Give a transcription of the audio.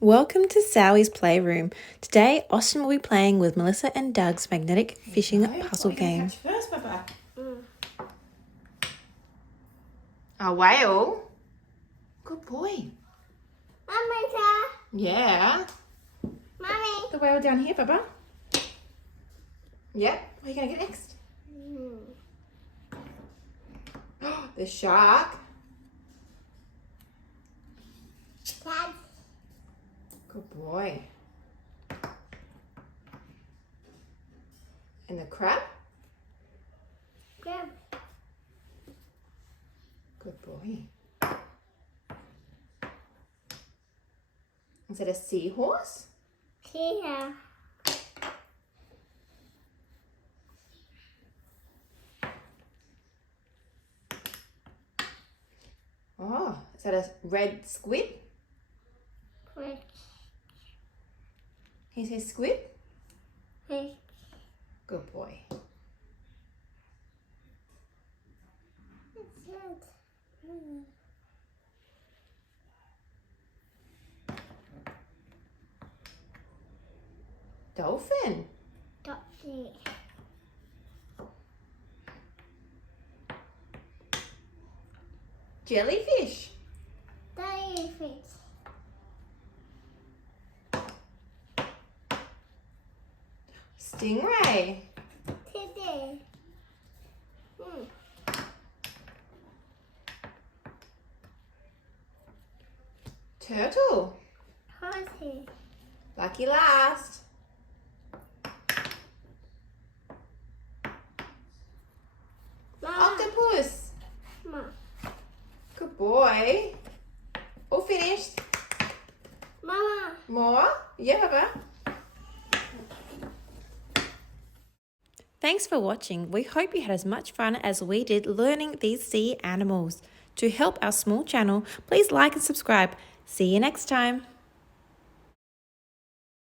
Welcome to Sowie's Playroom. Today, Austin will be playing with Melissa and Doug's magnetic fishing puzzle game. First, Papa. A whale. Good boy. Mama, Yeah. Mommy. The whale down here, Papa. Yep. What are you going to get next? The shark. Dad. Good boy. And the crab. Grab. Good boy. Is that a seahorse? Here. Oh, is that a red squid? Quick. He says squid. Quick. Good boy. Dolphin. Dolphin. Jellyfish. Jellyfish. Stingray. Today. Turtle. Horsey. Lucky last. Mama. Octopus. Mama. Good boy. All finished. Mama. More? Yeah, Papa. Thanks for watching. We hope you had as much fun as we did learning these sea animals. To help our small channel, please like and subscribe. See you next time.